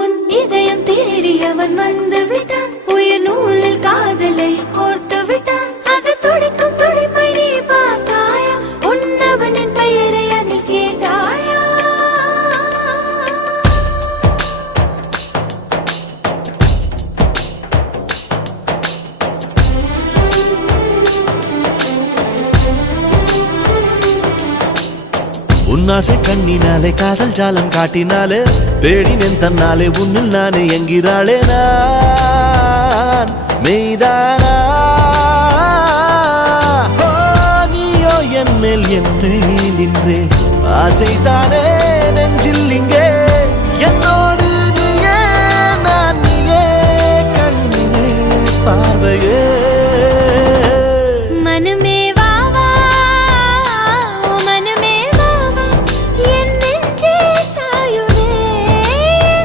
உன் இதயம் தேடி அவன் வந்து விட்டான், உயிர் நூலில் காதலை கோர்த்து விட்டான். அது துடிக்கும் துடிப்பை நீ பார்த்தாயா, உன்னவனின் பெயரை அதில் கேட்டாயா? உன்னாசை கண்ணினாலே காதல் ஜாலம் காட்டினாலே தேடினேன் தன்னாலே உன்னில் நானே என்கிறாளே நான் மெய்தானா? நீயோ என் மேல் என்னே நின்றே ஆசைதானே நெஞ்சில் இங்கே